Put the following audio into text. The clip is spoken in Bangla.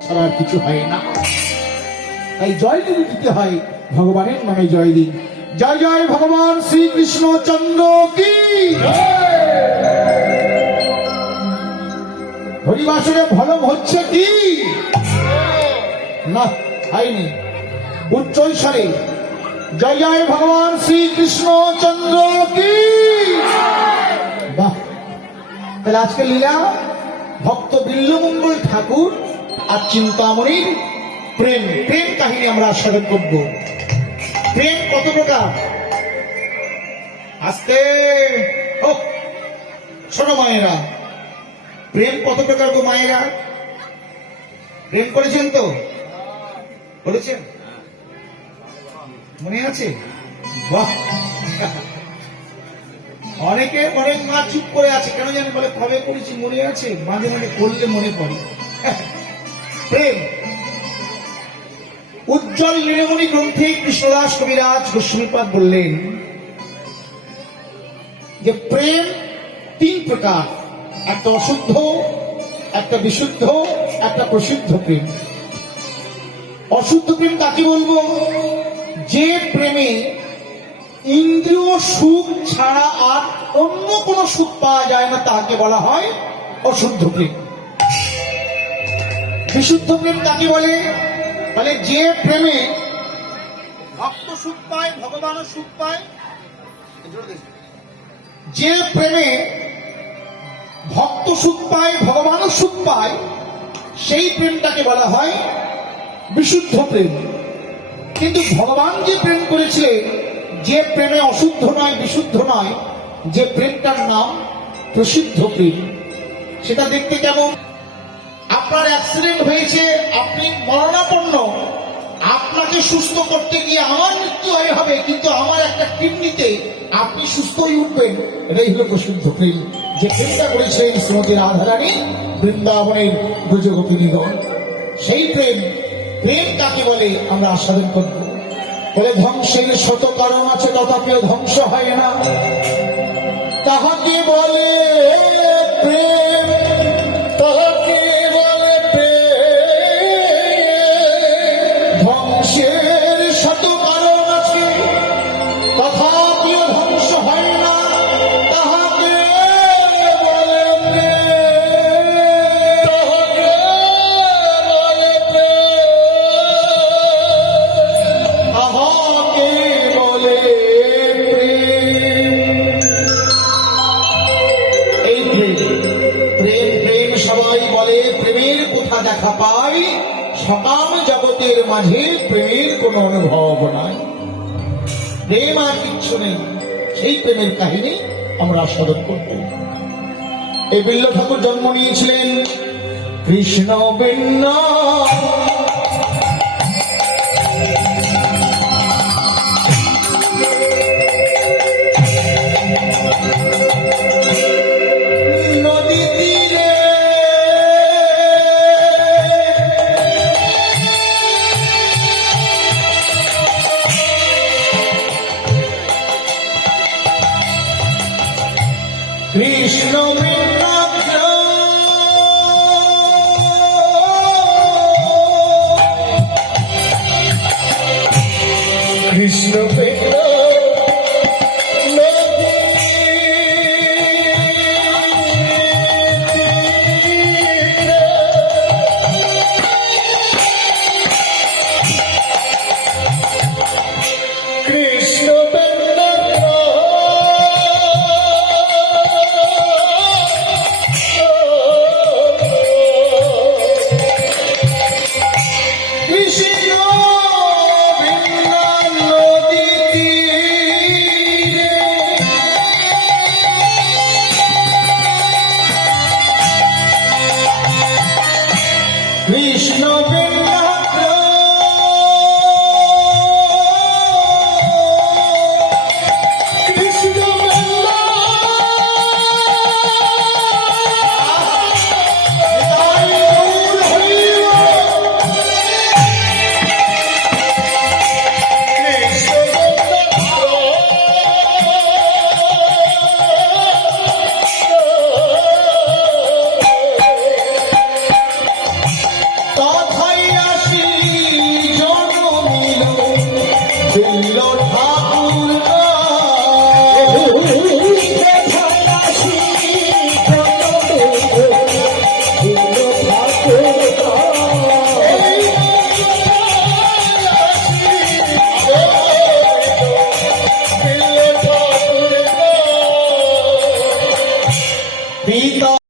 ছাড়া আর কিছু হয় না। তাই জয় যদি দিতে হয় ভগবানের নামে জয় দিন। জয় জয় ভগবান শ্রীকৃষ্ণ চন্দ্র কি। হরিবাসরে ভলম হচ্ছে কি না, হয়নি। উচ্চৈস্বরে জয় জয় ভগবান শ্রীকৃষ্ণ চন্দ্র কি। বাহ, তাহলে আজকে লীলা ভক্ত বিল্লমঙ্গল ঠাকুর আর চিন্তামণির প্রেম প্রেম কাহিনী আমরা আস্বাদন করব। প্রেম কত প্রকার, আস্তে ও শোনো মায়েরা, প্রেম কত প্রকার গো মায়েরা? প্রেম করেছেন তো? করেছেন? মনে আছে? বাহ, অনেকে অনেক মা চুপ করে আছে কেন জানি, বলে কবে করেছি মনে আছে, মাঝে মাঝে করলে মনে পড়ে। প্রেম উজ্জ্বল নীলমণি গ্রন্থে কৃষ্ণদাস কবিরাজ গোস্বামীপাদ বললেন যে প্রেম তিন প্রকার, একটা অশুদ্ধ, একটা বিশুদ্ধ, একটা প্রসিদ্ধ প্রেম। অশুদ্ধ প্রেম কাকে বলবো? যে প্রেমে ইন্দ্রিয় সুখ ছাড়া আর অন্য কোন সুখ পাওয়া যায় না, তাকে বলা হয় অশুদ্ধ প্রেম। বিশুদ্ধ প্রেম কাকে বলে? বলে যে প্রেমে ভক্ত সুখ পায়, ভগবানও সুখ পায়। যে প্রেমে ভক্ত সুখ পায়, ভগবানও সুখ পায়, সেই প্রেমটাকে বলা হয় বিশুদ্ধ প্রেম। কিন্তু ভগবান যে প্রেম করেছিলেন, যে প্রেমে অশুদ্ধ নয়, বিশুদ্ধ নয়, যে প্রেমটার নাম প্রসিদ্ধ প্রেম। সেটা দেখতে কেমন? আপনার অ্যাক্সিডেন্ট হয়েছে, আপনি মরণাপন্ন, আপনাকে সুস্থ করতে গিয়ে আমার মৃত্যু হয়ে হবে, কিন্তু আমার একটা কিডনিতে আপনি সুস্থ হয়ে উঠবেন। এটাই হলো প্রসিদ্ধ প্রেম, যে প্রেমটা করেছিলেন শ্রীমতী রাধারানী বৃন্দাবনের ব্রজগোপিনীগণ। সেই প্রেম, প্রেম কাকে বলে আমরা আস্বাদন করব। বলে ধ্বংসের শত কারণ আছে, তথাপিও ধ্বংস হয় না, তাহাকে বলে প্রেম, তাহাকে বলে প্রেম। ধ্বংসের শত কারণ আছে, তথাপিও ধ্বংস হয় না, তাহাকে বলে প্রেম, তাহাকে বলে প্রেম, তাহাকে বলে প্রেম। এই প্রেম, প্রেম প্রেম সবাই বলে, প্রেমের কোথা দেখা পাই, সকাম জগতের মাঝে প্রেমের কোনো অনুভব নাই। প্রেম আর কিচ্ছু নেই, সেই প্রেমের কাহিনী আমরা আস্বাদন করব। এই বিল্ল ঠাকুর জন্ম নিয়েছিলেন কৃষ্ণ বিন্ন নদী তীরে। কৃষ্ণ বৃন্দাবন, কৃষ্ণ কৃষ্ণ কৃষ্ণ